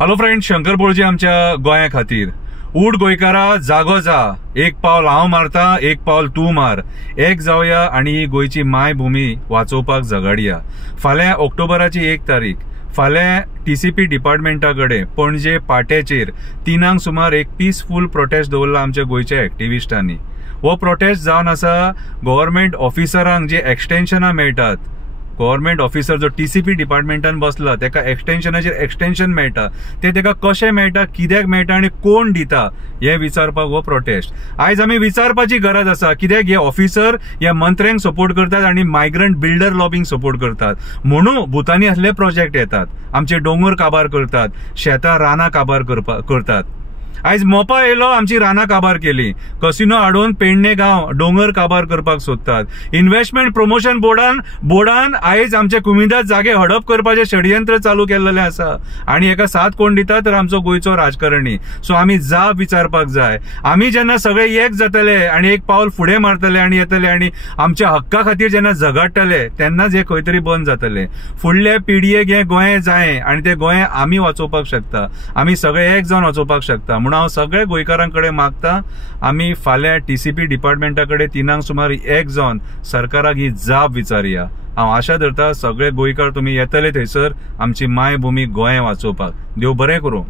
Hello friend, Shankar बोळजे आमच्या गोंया खातीर. उठ गोंयकारा, जागो जा. एक पावल हांव मारता, एक पावल तूं मार. एक जावया आणि गोंयची मायभूमी वाचोवपाक झगडया. फाल्यां ऑक्टोबराची 1 तारीख फाल्यां TCP डिपार्टमेंटा कडेन पणजे पाट्याचेर 3 सुमार एक पीसफूल प्रोटेस्ट दवरला आमच्या गोंयच्या एक्टिविस्टांनी. हो प्रोटेस्ट जावन आसा गव्हर्नमेंट ऑफिसरांक जे एक्सटेन्शनां मेळटात. गव्हर्नमेंट ऑफिसर जो TCP डिपार्टमेंटान बसला तेका एक्सटेन्शनाचेर एक्सटेन्शन मेळटा ते तेका कशें मेळटा, कित्याक मेळटा आणि कोण दिता हे विचारपाक हो प्रोटेस्ट. आयज आमी विचारपाची गरज आसा कित्याक हे ऑफिसर ह्या मंत्र्यांक सपोर्ट करतात आणि मायग्रंट बिल्डर लॉबिंग सपोर्ट करतात. म्हणून भुतानी असले प्रोजेक्ट येतात, आमचे दोंगर काबार करतात, शेतां रानां काबार करतात. आयज मोपा येयलो, आमची रानां काबार केली. कसिनो हाडून पेडणे गांव दोंगर काबार करपाक सोदतात. इन्व्हेस्टमेंट प्रमोशन बोर्डान आयज आमचे कुमिदाद जागे हडप करपाचे षडयंत्र चालू केल्लेले आसा आणि हेका साथ कोण दिता तर आमचो गोंयचो राजकारणी. सो आमी जाप विचारपाक जाय. आमी जेन्ना सगळे एक जातले आणि एक पावल फुडें मारतले आणि येतले आणि आमच्या हक्का खातीर जेन्ना झगडटले तेन्नाच हे खंय तरी बंद जातले. फुडल्या पिढयेक हे गोंय जाय आणि ते गोंय आमी वाचोवपाक शकता. आमी सगळे एक जावन वाचोवपाक शकता. म्हणून हांव सगळे गोंयकारांकडे मागता, आमी फाल्यां TCP डिपार्टमेंटा कडेन 3 सुमार एक जावन सरकाराक ही जाप विचारया. हांव आशा धरता सगळे गोंयकार तुमी येतले थंयसर आमची मायभूमी गोंय वाचोवपाक. देव बरें करूं.